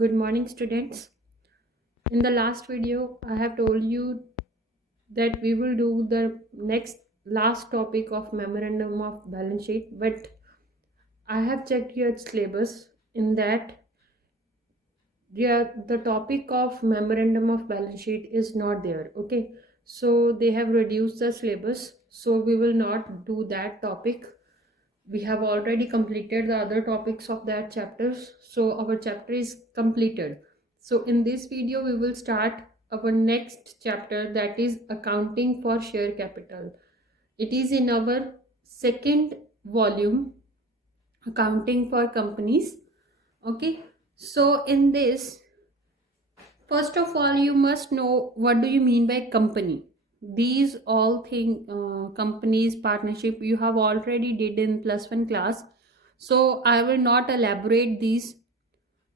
Good morning, students. In the last video, I have told you that we will do the next last topic of memorandum of balance sheet, but I have checked your syllabus. In that, yeah, the topic of memorandum of balance sheet is not there. Okay, so they have reduced the syllabus, so we will not do that topic. We have already completed the other topics of that chapters, so our chapter is completed. So in this video we will start our next chapter, that is accounting for share capital. It is in our second volume, accounting for companies. Okay, so in this, first of all, you must know what do you mean by company. These all thing, companies, partnership, you have already did in +1 class. So I will not elaborate these.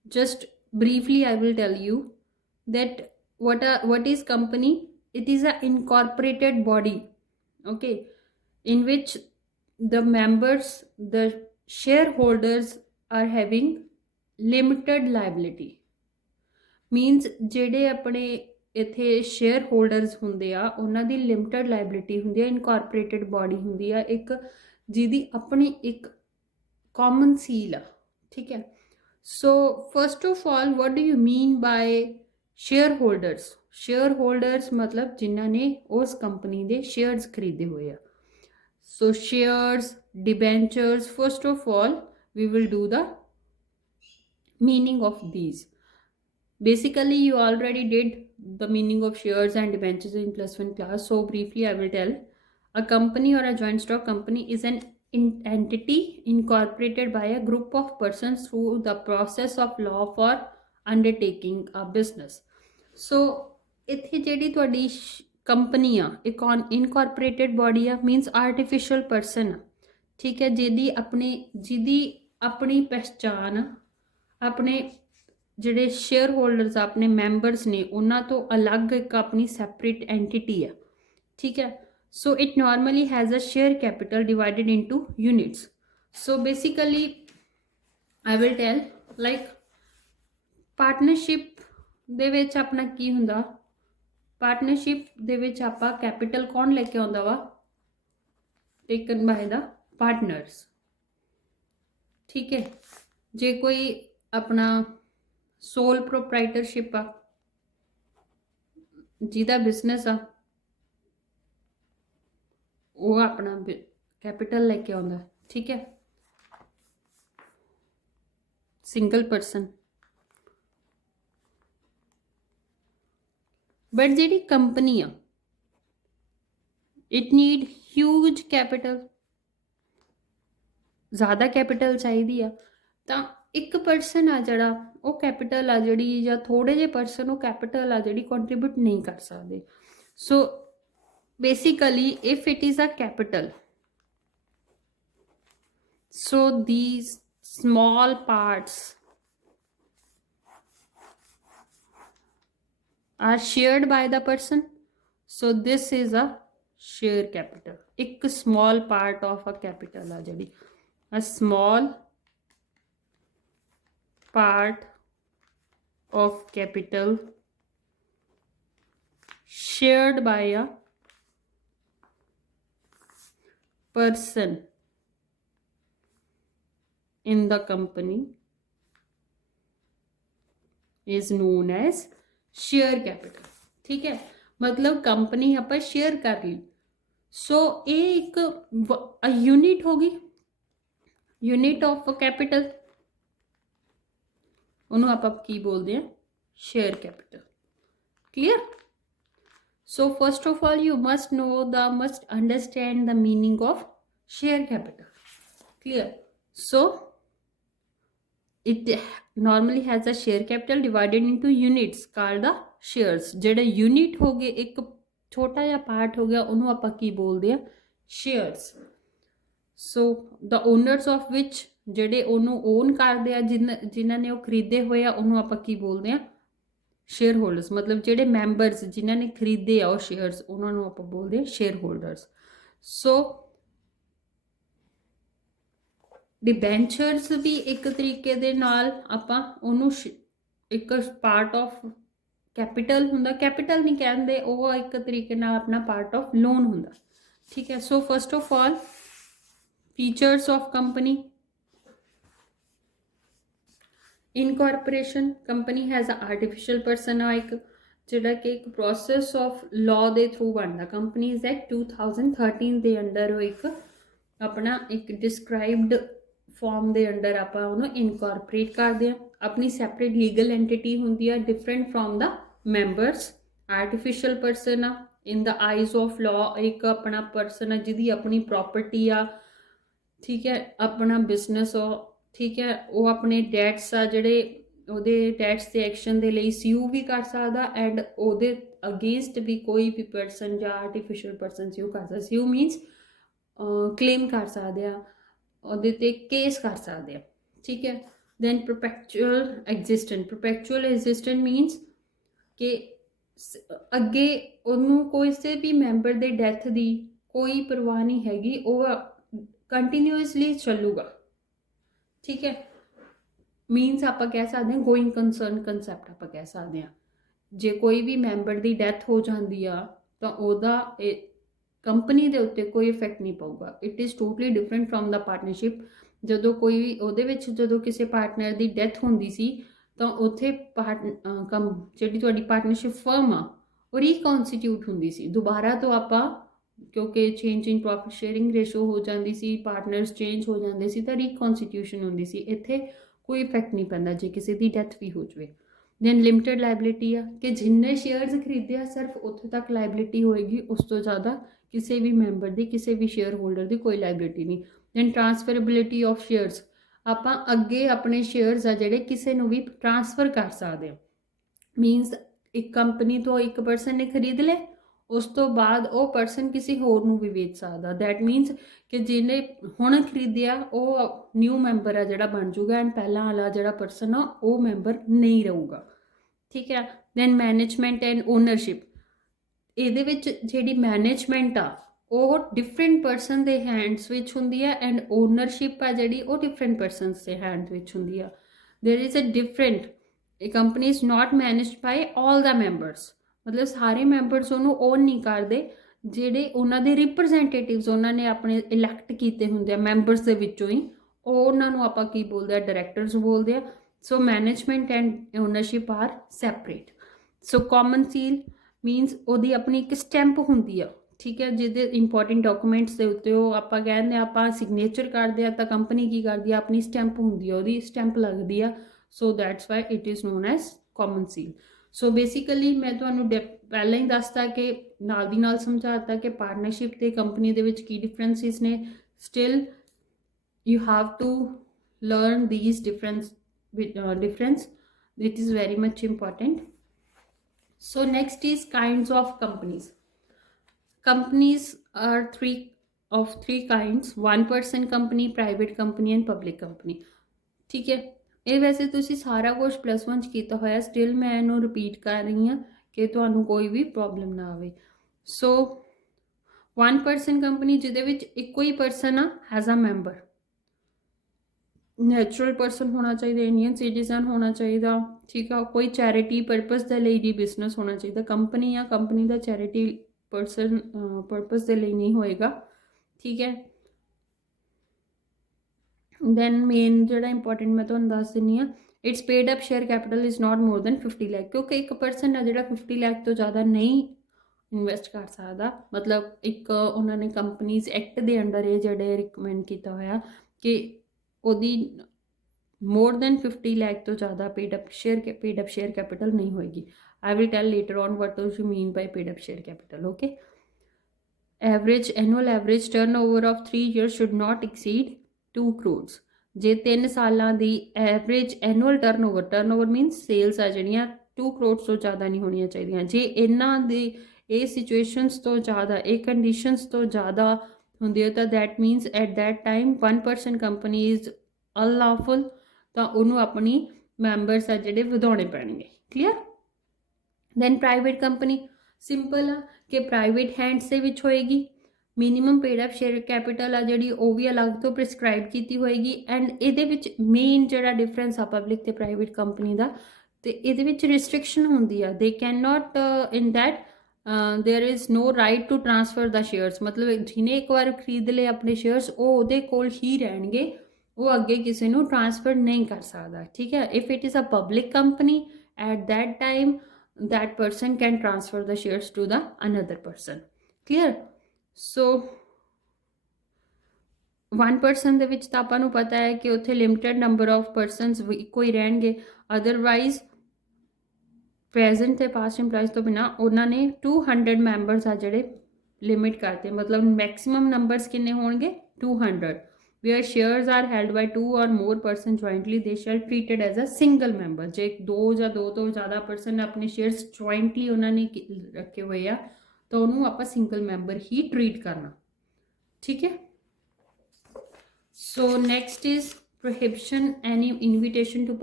Just briefly, I will tell you that what is company. It is an incorporated body. Okay, in which the members, the shareholders are having limited liability. Means ਜਿਹੜੇ ਆਪਣੇ ਇੱਥੇ share holders ਹੁੰਦੇ ਆ ਉਹਨਾਂ ਦੀ limited liability ਹੁੰਦੀ ਆ, incorporated body ਹੁੰਦੀ ਆ ਇੱਕ, ਜਿਹਦੀ ਆਪਣੀ ਇੱਕ ਕਾਮਨ ਸੀਲ ਆ, ਠੀਕ ਹੈ। So first of all what do you mean by shareholders? Shareholders ਮਤਲਬ ਜਿਨ੍ਹਾਂ ਨੇ ਉਸ ਕੰਪਨੀ ਦੇ ਸ਼ੇਅਰਸ ਖਰੀਦੇ ਹੋਏ ਆ। So shares, debentures, first of all we will do the meaning of these. Basically, you already did the meaning of shares and debentures in +1 class. So briefly, I will tell. A company or a joint stock company is an entity incorporated by a group of persons through the process of law for undertaking a business. So, ਇੱਥੇ ਜਿਹੜੀ ਤੁਹਾਡੀ company ਆ, ਇੱਕ incorporated body ਆ, means artificial person ਆ, ਠੀਕ ਹੈ, ਜਿਹਦੀ ਆਪਣੀ ਪਹਿਚਾਣ ਆਪਣੇ ਜਿਹੜੇ ਸ਼ੇਅਰ ਹੋਲਡਰਸ ਆਪਣੇ ਮੈਂਬਰਸ ਨੇ ਉਹਨਾਂ ਤੋਂ ਅਲੱਗ ਇੱਕ ਆਪਣੀ ਸੈਪਰੇਟ ਐਂਟੀਟੀ ਹੈ, ਠੀਕ ਹੈ। So it normally has a share capital divided into units. So basically I will tell like partnership ਦੇ ਵਿੱਚ ਆਪਣਾ ਕੀ ਹੁੰਦਾ। ਪਾਰਟਨਰਸ਼ਿਪ ਦੇ ਵਿੱਚ ਆਪਾਂ ਕੈਪੀਟਲ ਕੌਣ ਲੈ ਕੇ ਆਉਂਦਾ ਵਾ? ਟੇਕਨ ਬਾਏ ਦਾ ਪਾਰਟਨਰਸ, ਠੀਕ ਹੈ। ਜੇ ਕੋਈ ਆਪਣਾ ਸੋਲ ਪ੍ਰੋਪਰਾਈਟਰਸ਼ਿਪ ਆ, ਜਿਹਦਾ ਬਿਜ਼ਨਸ ਆ, ਉਹ ਆਪਣਾ ਕੈਪੀਟਲ ਲੈ ਕੇ ਆਉਂਦਾ, ਠੀਕ ਹੈ। Single person. ਬਟ ਜਿਹੜੀ ਕੰਪਨੀ ਆ, ਇਟ ਨੀਡ ਹਿਊਜ ਕੈਪੀਟਲ, ਜ਼ਿਆਦਾ ਕੈਪੀਟਲ ਚਾਹੀਦੀ ਆ, ਤਾਂ ਇੱਕ ਪਰਸਨ ਆ ਜਿਹੜਾ ਉਹ ਕੈਪੀਟਲ ਆ ਜਿਹੜੀ, ਜਾਂ ਥੋੜੇ ਜਿਹੇ ਪਰਸਨ ਉਹ ਕੈਪੀਟਲ ਆ ਜਿਹੜੀ ਕੰਟਰੀਬਿਊਟ ਨਹੀਂ ਕਰ ਸਕਦੇ। So basically if it is a capital, so these small parts are shared by the person, so this is a share capital. ਇੱਕ small part of a capital ਆ ਜਿਹੜੀ, a small part of capital shared by a person in the company is known as share capital, ठीक है। मतलब company ਆਪਾਂ share कर ली, सो ये एक यूनिट होगी, यूनिट ऑफ कैपिटल, ਉਹਨੂੰ ਆਪਾਂ ਕੀ ਬੋਲਦੇ ਆ? Share capital. Clear? So first of all you must understand the meaning of share capital. Clear? So it normally has a share capital divided into units called the shares. ਜਿਹੜੇ unit ਹੋ ਗਏ, ਇੱਕ ਛੋਟਾ ਜਿਹਾ ਪਾਰਟ ਹੋ ਗਿਆ, ਉਹਨੂੰ ਆਪਾਂ ਕੀ ਬੋਲਦੇ ਆ? Shares. So the owners of which, ਜਿਹੜੇ ਉਹਨੂੰ ਓਨ ਕਰਦੇ ਆ, ਜਿਨ੍ਹਾਂ ਨੇ ਉਹ ਖਰੀਦੇ ਹੋਏ ਆ, ਉਹਨੂੰ ਆਪਾਂ ਕੀ ਬੋਲਦੇ ਆ? Share holders. ਮਤਲਬ ਜਿਹੜੇ ਮੈਂਬਰਸ ਜਿਨ੍ਹਾਂ ਨੇ ਖਰੀਦੇ ਆ ਉਹ ਸ਼ੇਅਰਸ, ਉਹਨਾਂ ਨੂੰ ਆਪਾਂ ਬੋਲਦੇ ਆ ਸ਼ੇਅਰ ਹੋਲਡਰਸ। ਸੋ ਡਿਬੈਂਚਰਸ ਵੀ ਇੱਕ ਤਰੀਕੇ ਦੇ ਨਾਲ ਆਪਾਂ ਉਹਨੂੰ ਇੱਕ ਪਾਰਟ ਆਫ ਕੈਪੀਟਲ ਹੁੰਦਾ, ਕੈਪੀਟਲ ਨਹੀਂ ਕਹਿੰਦੇ, ਉਹ ਇੱਕ ਤਰੀਕੇ ਨਾਲ ਆਪਣਾ ਪਾਰਟ ਆਫ ਲੋਨ ਹੁੰਦਾ, ਠੀਕ ਹੈ। So first of all features of company. Incorporation, company has a artificial person, ਆ ਇੱਕ ਜਿਹੜਾ ਕਿ ਇੱਕ ਪ੍ਰੋਸੈਸ ਆਫ ਲਾਅ ਦੇ ਥਰੂ ਬਣਦਾ। ਕੰਪਨੀਜ਼ ਐਕਟ 2013 ਦੇ ਅੰਡਰ ਉਹ ਇੱਕ ਆਪਣਾ ਇੱਕ ਡਿਸਕ੍ਰਾਈਬਡ ਫਾਰਮ ਦੇ ਅੰਡਰ ਆਪਾਂ ਉਹਨੂੰ ਇਨਕੋਰਪੋਰੇਟ ਕਰਦੇ ਹਾਂ। ਆਪਣੀ ਸੈਪਰੇਟ ਲੀਗਲ ਐਂਟਿਟੀ ਹੁੰਦੀ ਆ, different from the members. Artificial person ਆ, ਇਨ ਦਾ ਆਈਜ਼ ਆਫ ਲਾਅ ਇੱਕ ਆਪਣਾ ਪਰਸਨ ਆ ਜਿਹਦੀ ਆਪਣੀ ਪ੍ਰੋਪਰਟੀ ਆ, ਠੀਕ ਹੈ, ਆਪਣਾ ਬਿਜ਼ਨਸ ਆ, ਠੀਕ ਹੈ। ਉਹ ਆਪਣੇ ਡੈਟਸ ਆ ਜਿਹੜੇ ਉਹਦੇ ਡੈਟਸ ਦੇ ਐਕਸ਼ਨ ਦੇ ਲਈ ਸਿਊ ਵੀ ਕਰ ਸਕਦਾ, ਐਂਡ ਉਹਦੇ ਅਗੇਂਸਟ ਵੀ ਕੋਈ ਵੀ ਪਰਸਨ ਜਾਂ ਆਰਟੀਫਿਸ਼ੀਅਲ ਪਰਸਨ ਸਿਊ ਕਰ ਸਕਦਾ। ਸਿਊ ਮੀਨਸ ਕਲੇਮ ਕਰ ਸਕਦੇ ਆ, ਉਹਦੇ 'ਤੇ ਕੇਸ ਕਰ ਸਕਦੇ ਆ, ਠੀਕ ਹੈ। ਦੈਨ ਪਰਪੈਕਚੁਅਲ ਐਗਜ਼ਿਸਟੈਂਟ, ਪਰਪੈਕਚੁਅਲ ਐਗਜ਼ਿਸਟੈਂਟ ਮੀਨਸ ਕਿ ਅੱਗੇ ਉਹਨੂੰ ਕਿਸੇ ਵੀ ਮੈਂਬਰ ਦੇ ਡੈਥ ਦੀ ਕੋਈ ਪਰਵਾਹ ਨਹੀਂ ਹੈਗੀ, ਉਹ ਕੰਟੀਨਿਊਸਲੀ ਚੱਲੂਗਾ, ਠੀਕ ਹੈ। ਮੀਨਸ ਆਪਾਂ ਕਹਿ ਸਕਦੇ ਹਾਂ ਗੋਇੰਗ ਕੰਸਰਨ ਕੰਸੈਪਟ ਆਪਾਂ ਕਹਿ ਸਕਦੇ ਹਾਂ। ਜੇ ਕੋਈ ਵੀ ਮੈਂਬਰ ਦੀ ਡੈਥ ਹੋ ਜਾਂਦੀ ਆ ਤਾਂ ਉਹਦਾ ਕੰਪਨੀ ਦੇ ਉੱਤੇ ਕੋਈ ਇਫੈਕਟ ਨਹੀਂ ਪਊਗਾ। It is totally different from the partnership. ਜਦੋਂ ਕੋਈ ਵੀ ਉਹਦੇ ਵਿੱਚ ਜਦੋਂ ਕਿਸੇ ਪਾਰਟਨਰ ਦੀ ਡੈਥ ਹੁੰਦੀ ਸੀ ਤਾਂ ਉੱਥੇ ਜਿਹੜੀ ਤੁਹਾਡੀ ਪਾਰਟਨਰਸ਼ਿਪ ਫਰਮ ਆ ਉਹ ਰੀਕਨਸਟੀਟਿਊਟ ਹੁੰਦੀ ਸੀ ਦੁਬਾਰਾ ਤੋਂ ਆਪਾਂ, ਕਿਉਂਕਿ ਚੇਂਜ ਇਨ ਪ੍ਰੋਫਿਟ ਸ਼ੇਅਰਿੰਗ ਰੇਸ਼ੋ ਹੋ ਜਾਂਦੀ ਸੀ, ਪਾਰਟਨਰਸ ਚੇਂਜ ਹੋ ਜਾਂਦੇ ਸੀ ਤਾਂ ਰੀਕਨਸਟੀਟਿਊਸ਼ਨ ਹੁੰਦੀ ਸੀ। ਇੱਥੇ ਕੋਈ ਇਫੈਕਟ ਨਹੀਂ ਪੈਂਦਾ ਜੇ ਕਿਸੇ ਦੀ ਡੈਥ ਵੀ ਹੋ ਜਾਵੇ। ਦੈਨ ਲਿਮਿਟਡ ਲਾਇਬਿਲਿਟੀ ਆ ਕਿ ਜਿੰਨੇ ਸ਼ੇਅਰਸ ਖਰੀਦੇ ਆ ਸਿਰਫ ਉੱਥੇ ਤੱਕ ਲਾਇਬਿਲਿਟੀ ਹੋਏਗੀ, ਉਸ ਤੋਂ ਜ਼ਿਆਦਾ ਕਿਸੇ ਵੀ ਮੈਂਬਰ ਦੀ, ਕਿਸੇ ਵੀ ਸ਼ੇਅਰ ਹੋਲਡਰ ਦੀ ਕੋਈ ਲਾਇਬਿਲਿਟੀ ਨਹੀਂ। ਦੈਨ ਟਰਾਂਸਫਰੇਬਿਲਿਟੀ ਆਫ ਸ਼ੇਅਰਸ, ਆਪਾਂ ਅੱਗੇ ਆਪਣੇ ਸ਼ੇਅਰਸ ਆ ਜਿਹੜੇ ਕਿਸੇ ਨੂੰ ਵੀ ਟਰਾਂਸਫਰ ਕਰ ਸਕਦੇ ਹਾਂ। ਮੀਨਸ ਇੱਕ ਕੰਪਨੀ ਤੋਂ ਇੱਕ ਪਰਸਨ ਨੇ ਖਰੀਦ ਲਏ, ਉਸ ਤੋਂ ਬਾਅਦ ਉਹ ਪਰਸਨ ਕਿਸੇ ਹੋਰ ਨੂੰ ਵੀ ਵੇਚ ਸਕਦਾ। ਦੈਟ ਮੀਨਸ ਕਿ ਜਿਹਨੇ ਹੁਣ ਖਰੀਦਿਆ ਉਹ ਨਿਊ ਮੈਂਬਰ ਆ ਜਿਹੜਾ ਬਣ ਜੂਗਾ, ਐਂਡ ਪਹਿਲਾਂ ਵਾਲਾ ਜਿਹੜਾ ਪਰਸਨ ਆ ਉਹ ਮੈਂਬਰ ਨਹੀਂ ਰਹੂਗਾ, ਠੀਕ ਹੈ। ਦੈਨ ਮੈਨੇਜਮੈਂਟ ਐਂਡ ਓਨਰਸ਼ਿਪ, ਇਹਦੇ ਵਿੱਚ ਜਿਹੜੀ ਮੈਨੇਜਮੈਂਟ ਆ ਉਹ ਡਿਫਰੈਂਟ ਪਰਸਨ ਦੇ ਹੈਂਡਸ ਵਿੱਚ ਹੁੰਦੀ ਹੈ, ਐਂਡ ਓਨਰਸ਼ਿਪ ਆ ਜਿਹੜੀ ਉਹ ਡਿਫਰੈਂਟ ਪਰਸਨਸ ਦੇ ਹੈਂਡ ਵਿੱਚ ਹੁੰਦੀ ਆ। ਦੇਰ ਇਜ਼ ਅ ਡਿਫਰੈਂਟ, ਇਹ company is not managed by all the members, ਮਤਲਬ ਸਾਰੇ ਮੈਂਬਰਸ ਉਹਨੂੰ ਓਨ ਨਹੀਂ ਕਰਦੇ, ਜਿਹੜੇ ਉਹਨਾਂ ਦੇ ਰਿਪਰੈਜ਼ੈਂਟੇਟਿਵਸ ਉਹਨਾਂ ਨੇ ਆਪਣੇ ਇਲੈਕਟ ਕੀਤੇ ਹੁੰਦੇ ਆ ਮੈਂਬਰਸ ਦੇ ਵਿੱਚੋਂ ਹੀ, ਉਹ ਉਹਨਾਂ ਨੂੰ ਆਪਾਂ ਕੀ ਬੋਲਦੇ ਆ, ਡਾਇਰੈਕਟਰਸ ਬੋਲਦੇ ਆ। So management and ownership are separate. So common seal means ਉਹਦੀ ਆਪਣੀ ਇੱਕ ਸਟੈਂਪ ਹੁੰਦੀ ਆ, ਠੀਕ ਹੈ, ਜਿਹਦੇ ਇੰਪੋਰਟੈਂਟ ਡਾਕੂਮੈਂਟਸ ਦੇ ਉੱਤੇ ਉਹ ਆਪਾਂ ਕਹਿੰਦੇ ਆਪਾਂ ਸਿਗਨੇਚਰ ਕਰਦੇ ਆ ਤਾਂ ਕੰਪਨੀ ਕੀ ਕਰਦੀ ਆ, ਆਪਣੀ ਸਟੈਂਪ ਹੁੰਦੀ ਆ, ਉਹਦੀ ਸਟੈਂਪ ਲੱਗਦੀ ਆ। So that's why it is known as common seal. So basically ਮੈਂ ਤੁਹਾਨੂੰ ਪਹਿਲਾਂ ਹੀ ਦੱਸਤਾ ਕਿ ਨਾਲ ਦੀ ਨਾਲ ਸਮਝਾਤਾ ਕਿ ਪਾਰਟਨਰਸ਼ਿਪ ਤੇ ਕੰਪਨੀ ਦੇ ਵਿੱਚ ਕੀ ਡਿਫਰੈਂਸਿਸ ਨੇ। Still you have to learn these difference. It is very much important. So next is kinds of companies. Companies are three kinds: one person company, private company and public company, ठीक है। ਇਹ ਵੈਸੇ ਤੁਸੀਂ ਸਾਰਾ ਕੁਝ +1 'ਚ ਕੀਤਾ ਹੋਇਆ, ਸਟਿਲ ਮੈਂ ਇਹਨੂੰ ਰਿਪੀਟ ਕਰ ਰਹੀ ਹਾਂ ਕਿ ਤੁਹਾਨੂੰ ਕੋਈ ਵੀ ਪ੍ਰੋਬਲਮ ਨਾ ਆਵੇ। ਸੋ ਵਨ ਪਰਸਨ ਕੰਪਨੀ ਜਿਹਦੇ ਵਿੱਚ ਇੱਕੋ ਹੀ ਪਰਸਨ ਆ as a member, natural person ਹੋਣਾ ਚਾਹੀਦਾ, ਇੰਡੀਅਨ ਸਿਟੀਜ਼ਨ ਹੋਣਾ ਚਾਹੀਦਾ, ਠੀਕ ਆ, ਕੋਈ ਚੈਰਿਟੀ ਪਰਪਸ ਦੇ ਲਈ ਦੀ ਬਿਜ਼ਨਸ ਹੋਣਾ ਚਾਹੀਦਾ। ਕੰਪਨੀ ਆ, ਕੰਪਨੀ ਦਾ ਚੈਰਿਟੀ ਪਰਪਸ ਦੇ ਲਈ ਨਹੀਂ ਹੋਏਗਾ, ਠੀਕ ਹੈ। ਦੈਨ ਮੇਨ ਜਿਹੜਾ ਇੰਪੋਰਟੈਂਟ ਮੈਂ ਤੁਹਾਨੂੰ ਦੱਸ ਦਿੰਦੀ ਹਾਂ, it's paid up share capital is not more then 50 lakh, ਕਿਉਂਕਿ ਇੱਕ ਪਰਸਨ ਆ ਜਿਹੜਾ 50 ਲੱਖ ਤੋਂ ਜ਼ਿਆਦਾ ਨਹੀਂ ਇਨਵੈਸਟ ਕਰ ਸਕਦਾ। ਮਤਲਬ ਇੱਕ ਉਹਨਾਂ ਨੇ ਕੰਪਨੀਜ਼ ਐਕਟ ਦੇ ਅੰਡਰ ਇਹ ਜਿਹੜੇ ਰਿਕਮੈਂਡ ਕੀਤਾ ਹੋਇਆ ਕਿ ਉਹਦੀ ਮੋਰ ਦੈਨ 50 ਲੱਖ ਤੋਂ ਜ਼ਿਆਦਾ ਪੇਡ ਅਪ ਸ਼ੇਅਰ ਕੈਪੀਟਲ ਨਹੀਂ ਹੋਏਗੀ। I will tell later on what do you mean by paid up share capital, okay? Annual average turnover of 3 years should not exceed 2 crores. ਜੇ 3 ਸਾਲਾਂ ਦੀ average annual turnover means sales ਆ ਜਿਹੜੀਆਂ 2 ਕਰੋੜ ਤੋਂ ਜ਼ਿਆਦਾ ਨਹੀਂ ਹੋਣੀਆਂ ਚਾਹੀਦੀਆਂ। ਜੇ ਇਹਨਾਂ ਦੀ ਇਹ ਸਿਚੁਏਸ਼ਨਸ ਤੋਂ ਜ਼ਿਆਦਾ, ਇਹ ਕੰਡੀਸ਼ਨਸ ਤੋਂ ਜ਼ਿਆਦਾ ਹੁੰਦੀ ਹੈ ਤਾਂ that means at that time 1% company is unlawful, ਤਾਂ ਉਹਨੂੰ ਆਪਣੀ ਮੈਂਬਰਸ ਆ ਜਿਹੜੇ ਵਧਾਉਣੇ ਪੈਣਗੇ। Clear? Then private company simple ਆ ਕਿ ਪ੍ਰਾਈਵੇਟ ਹੈਂਡਸ ਦੇ ਵਿੱਚ ਹੋਏਗੀ। Minimum paid up share capital ਆ ਜਿਹੜੀ ਉਹ ਵੀ ਅਲੱਗ ਤੋਂ ਪ੍ਰਿਸਕ੍ਰਾਈਬ ਕੀਤੀ ਹੋਏਗੀ। ਐਂਡ ਇਹਦੇ ਵਿੱਚ ਮੇਨ ਜਿਹੜਾ ਡਿਫਰੈਂਸ ਆ ਪਬਲਿਕ ਤੇ ਪ੍ਰਾਈਵੇਟ ਕੰਪਨੀ ਦਾ, ਤੇ ਇਹਦੇ ਵਿੱਚ ਰਿਸਟ੍ਰਿਕਸ਼ਨ ਹੁੰਦੀ ਆ, they can not in that there is no right to transfer the shares, ਮਤਲਬ ਜਿਹਨੇ ਇੱਕ ਵਾਰ ਖਰੀਦ ਲਏ ਆਪਣੇ ਸ਼ੇਅਰਸ ਉਹ ਉਹਦੇ ਕੋਲ ਹੀ ਰਹਿਣਗੇ, ਉਹ ਅੱਗੇ ਕਿਸੇ ਨੂੰ ਟ੍ਰਾਂਸਫਰ ਨਹੀਂ ਕਰ ਸਕਦਾ, ਠੀਕ ਹੈ। If it is a public company at that time that person can transfer the shares to the another person, clear। so 1 person ਦੇ ਵਿੱਚ ਤਾਂ ਆਪਾਂ ਨੂੰ ਪਤਾ ਹੈ ਕਿ ਉੱਥੇ ਲਿਮਿਟਡ ਨੰਬਰ ਆਫ ਪਰਸਨਸ ਇੱਕੋ ਹੀ ਰਹਿਣਗੇ, ਅਦਰਵਾਈਜ਼ ਪ੍ਰੈਜ਼ੈਂਟ ਤੇ ਪਾਸਟ ਇੰਪਲਾਈਜ਼ ਤੋਂ ਬਿਨਾਂ ਉਹਨਾਂ ਨੇ 200 ਮੈਂਬਰਸ ਆ ਜਿਹੜੇ ਲਿਮਿਟ ਕਰਤੇ, ਮਤਲਬ ਮੈਕਸਿਮਮ ਨੰਬਰਸ ਕਿੰਨੇ ਹੋਣਗੇ 200। where shares are held by 2 or more person jointly they shall treated as a single member। ਜੇ 2 ਜਾਂ 2 ਤੋਂ ਜ਼ਿਆਦਾ ਪਰਸਨ ਆਪਣੇ ਸ਼ੇਅਰਸ ਜੁਆਇੰਟਲੀ ਉਹਨਾਂ ਨੇ ਰੱਖੇ ਹੋਏ ਆ ਤਾਂ ਉਹਨੂੰ ਆਪਾਂ ਸਿੰਗਲ ਮੈਂਬਰ ਹੀ ਟ੍ਰੀਟ ਕਰਨਾ, ਠੀਕ ਹੈ। So next is prohibition any invitation to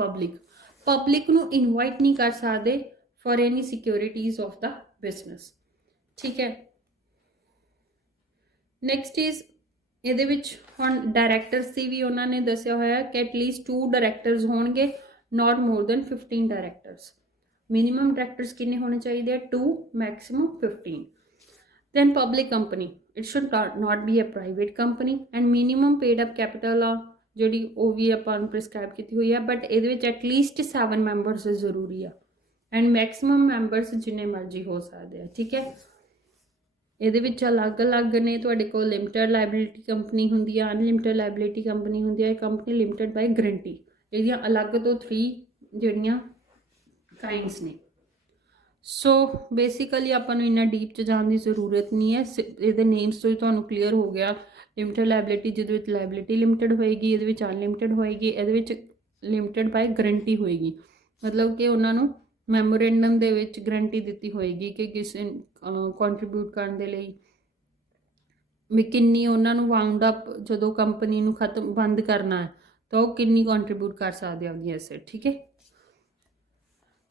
public ਨੂੰ ਇਨਵਾਈਟ ਨਹੀਂ ਕਰ ਸਕਦੇ for any securities of the business, ਠੀਕ ਹੈ। ਨੈਕਸਟ ਇਜ਼ ਇਹਦੇ ਵਿੱਚ ਹੁਣ ਡਾਇਰੈਕਟਰਸ ਦੀ ਵੀ ਉਹਨਾਂ ਨੇ ਦੱਸਿਆ ਹੋਇਆ ਕਿ ਐਟਲੀਸਟ 2 ਡਾਇਰੈਕਟਰਸ ਹੋਣਗੇ, not more than 15 directors. Minimum directors ਕਿੰਨੇ ਹੋਣੇ ਚਾਹੀਦੇ ਆ 2, maximum 15। then public company it should not be a private company and minimum paid up capital ਆ ਜਿਹੜੀ ਉਹ ਵੀ ਆਪਾਂ ਨੂੰ ਪ੍ਰਿਸਕ੍ਰਾਈਬ ਕੀਤੀ ਹੋਈ ਆ, ਬਟ ਇਹਦੇ ਵਿੱਚ ਐਟਲੀਸਟ 7 ਮੈਂਬਰਸ ਜ਼ਰੂਰੀ ਆ ਐਂਡ ਮੈਕਸਿਮਮ ਮੈਂਬਰਸ ਜਿੰਨੇ ਮਰਜ਼ੀ ਹੋ ਸਕਦੇ ਆ, ਠੀਕ ਹੈ। ਇਹਦੇ ਵਿੱਚ ਅਲੱਗ-ਅਲੱਗ ਨੇ, ਤੁਹਾਡੇ ਕੋਲ ਲਿਮਿਟਡ ਲਾਇਬਿਲਿਟੀ ਕੰਪਨੀ ਹੁੰਦੀ ਆ, ਅਨਲਿਮਿਟਡ ਲਾਇਬਿਲਿਟੀ ਕੰਪਨੀ ਹੁੰਦੀ ਆ, ਕੰਪਨੀ ਲਿਮਿਟਡ ਬਾਈ ਗਰੰਟੀ, ਇਹਦੀਆਂ ਅਲੱਗ ਤੋਂ 3 ਜਿਹੜੀਆਂ ਕਾਈਂਡਸ ਨੇ। ਸੋ ਬੇਸਿਕਲੀ ਆਪਾਂ ਨੂੰ ਇੰਨਾ ਡੀਪ 'ਚ ਜਾਣ ਦੀ ਜ਼ਰੂਰਤ ਨਹੀਂ ਹੈ, ਇਹਦੇ ਨੇਮਸ ਤੋਂ ਹੀ ਤੁਹਾਨੂੰ ਕਲੀਅਰ ਹੋ ਗਿਆ। ਲਿਮਿਟਡ ਲਾਇਬਿਲਿਟੀ ਜਿਹਦੇ ਵਿੱਚ ਲਾਇਬਿਲਿਟੀ ਲਿਮਿਟਡ ਹੋਏਗੀ, ਇਹਦੇ ਵਿੱਚ ਅਨਲਿਮਿਟਡ ਹੋਏਗੀ, ਇਹਦੇ ਵਿੱਚ ਲਿਮਿਟਡ ਬਾਈ ਗਰੰਟੀ ਹੋਏਗੀ, ਮਤਲਬ ਕਿ ਉਹਨਾਂ ਨੂੰ ਮੈਮੋਰੈਂਡਮ ਦੇ ਵਿੱਚ ਗਰੰਟੀ ਦਿੱਤੀ ਹੋਏਗੀ ਕਿ ਕਿਸੇ ਕੰਟਰੀਬਿਊਟ ਕਰਨ ਦੇ ਲਈ ਵੀ ਕਿੰਨੀ ਉਹਨਾਂ ਨੂੰ ਵਾਊਂਡ ਅਪ ਜਦੋਂ ਕੰਪਨੀ ਨੂੰ ਬੰਦ ਕਰਨਾ ਹੈ ਤਾਂ ਉਹ ਕਿੰਨੀ ਕੰਟਰੀਬਿਊਟ ਕਰ ਸਕਦੇ ਆ ਆਪਣੀ ਐਸੈਟ, ਠੀਕ ਹੈ।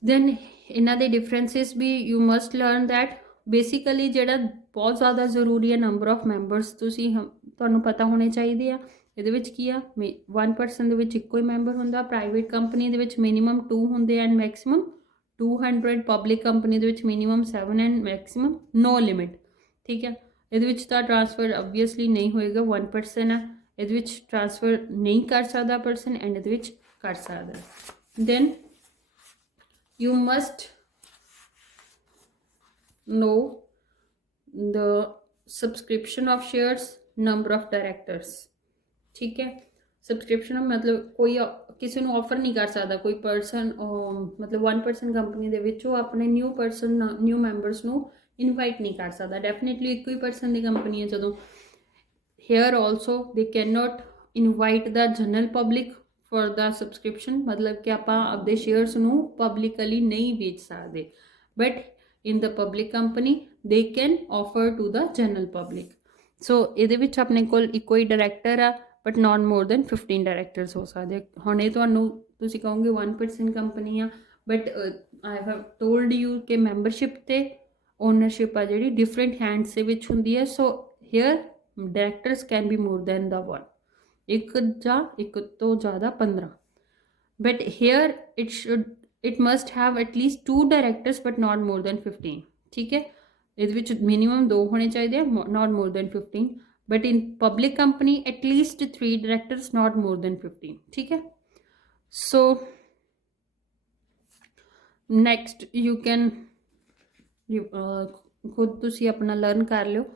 ਦੈਨ ਇਹਨਾਂ ਦੇ ਡਿਫਰੈਂਸਿਸ ਵੀ you must learn that basically ਜਿਹੜਾ ਬਹੁਤ ਜ਼ਿਆਦਾ ਜ਼ਰੂਰੀ ਹੈ ਨੰਬਰ ਆਫ ਮੈਂਬਰਸ ਤੁਹਾਨੂੰ ਪਤਾ ਹੋਣੇ ਚਾਹੀਦੇ ਆ। ਇਹਦੇ ਵਿੱਚ ਕੀ ਆ 1 ਪਰਸਨ ਦੇ ਵਿੱਚ ਇੱਕੋ ਹੀ ਮੈਂਬਰ ਹੁੰਦਾ, ਪ੍ਰਾਈਵੇਟ ਕੰਪਨੀ ਦੇ ਵਿੱਚ ਮਿਨੀਮਮ 2 ਹੁੰਦੇ ਐਂਡ ਮੈਕਸਿਮਮ 200, ਪਬਲਿਕ ਕੰਪਨੀ ਦੇ ਵਿੱਚ minimum 7 and maximum no limit, ਠੀਕ ਹੈ। ਇਹਦੇ ਵਿੱਚ ਤਾਂ ਟ੍ਰਾਂਸਫਰ ਓਬਵੀਅਸਲੀ ਨਹੀਂ ਹੋਏਗਾ, 1 ਪਰਸਨ ਹੈ, ਇਹਦੇ ਵਿੱਚ ਟ੍ਰਾਂਸਫਰ ਨਹੀਂ ਕਰ ਸਕਦਾ ਪਰਸਨ ਐਂਡ ਇਹਦੇ ਵਿੱਚ ਕਰ ਸਕਦਾ। Then you must know the subscription of shares, number of directors, ठीक है। ਸਬਸਕ੍ਰਿਪਸ਼ਨ ਮਤਲਬ ਕੋਈ ਕਿਸੇ ਨੂੰ ਆਫਰ ਨਹੀਂ ਕਰ ਸਕਦਾ ਕੋਈ ਪਰਸਨ, ਮਤਲਬ 1 ਪਰਸਨ ਕੰਪਨੀ ਦੇ ਵਿੱਚ ਉਹ ਆਪਣੇ ਨਿਊ ਮੈਂਬਰਸ ਨੂੰ ਇਨਵਾਈਟ ਨਹੀਂ ਕਰ ਸਕਦਾ। ਡੈਫੀਨੇਟਲੀ ਇੱਕੋ ਹੀ ਪਰਸਨ ਦੀ ਕੰਪਨੀ ਹੈ ਜਦੋਂ। Here also they can not invite the general public for the subscription, ਮਤਲਬ ਕਿ ਆਪਾਂ ਆਪਦੇ ਸ਼ੇਅਰਸ ਨੂੰ ਪਬਲਿਕਲੀ ਨਹੀਂ ਵੇਚ ਸਕਦੇ, but in the public company they can offer to the general public. So ਇਹਦੇ ਵਿੱਚ ਆਪਣੇ ਕੋਲ ਇੱਕੋ ਹੀ ਡਾਇਰੈਕਟਰ ਆ but not more than 15 directors ਹੋ ਸਕਦੇ। ਹੁਣ ਇਹ ਤੁਸੀਂ ਕਹੋਗੇ 1% ਕੰਪਨੀ ਆ, but I have told you ਕਿ ਮੈਂਬਰਸ਼ਿਪ ਤੇ ਓਨਰਸ਼ਿਪ ਆ ਜਿਹੜੀ ਡਿਫਰੈਂਟ ਹੈਂਡਸ ਦੇ ਵਿੱਚ ਹੁੰਦੀ ਹੈ। So here directors can be more than the 1, ਇੱਕ ਜਾਂ ਇੱਕ ਤੋਂ ਜ਼ਿਆਦਾ 15, but here it must have at least 2 directors but not more than 15, ਠੀਕ ਹੈ। ਇਹਦੇ ਵਿੱਚ ਮਿਨੀਮਮ 2 ਹੋਣੇ ਚਾਹੀਦੇ ਆ, ਨਾਟ more than 15, but in public company at least 3 directors, not more than 15, ठीक है। So next you can खुद तुसी अपना लर्न कर लो।